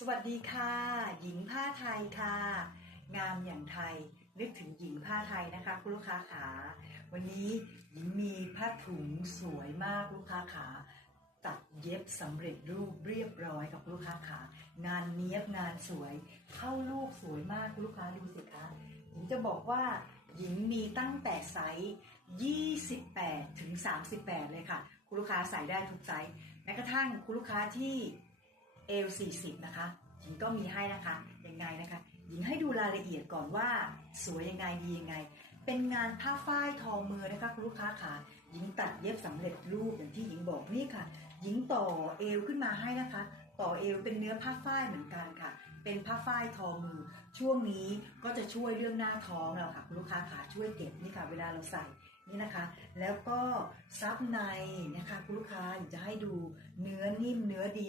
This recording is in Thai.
สวัสดีค่ะ หญิงผ้าไทยค่ะ งามอย่างไทยนึกถึงหญิงผ้าไทยนะคะ คุณลูกค้าขาวันนี้หญิงมีผ้าถุงสวยมากลูกค้าขาตัดเย็บสำเร็จรูปเรียบร้อยกับลูกค้าขางานเนี้ยบงานสวย เข้าลูกสวยมากคุณลูกค้าดูสิคะหญิงจะบอกว่าหญิงมีตั้งแต่ไซส์ 28 ถึง 38 เลยค่ะ คุณลูกค้าใส่ได้ทุกไซส์แม้กระทั่งคุณลูกค้าที่ เอล40นะคะหญิงก็มีให้นะคะยังไงนะคะหญิงให้ดูรายละเอียดก่อนว่า สวยยังไงดียังไง เป็นงานผ้าฝ้ายทอมือนะคะคุณลูกค้าค่ะหญิงตัดเย็บสำเร็จรูปอย่างที่หญิงบอกนี่ค่ะ หญิงต่อเอวขึ้นมาให้นะคะ ต่อเอวเป็นเนื้อผ้าฝ้ายเหมือนกันค่ะ เป็นผ้าฝ้ายทอมือ ช่วงนี้ก็จะช่วยเรื่องหน้าท้องเราค่ะคุณลูกค้าค่ะช่วยเก็บนี่ค่ะ เวลาเราใส่นี่นะคะ แล้วก็ซับในนะคะคุณลูกค้าหญิงจะให้ดูเนื้อนิ่มเนื้อดี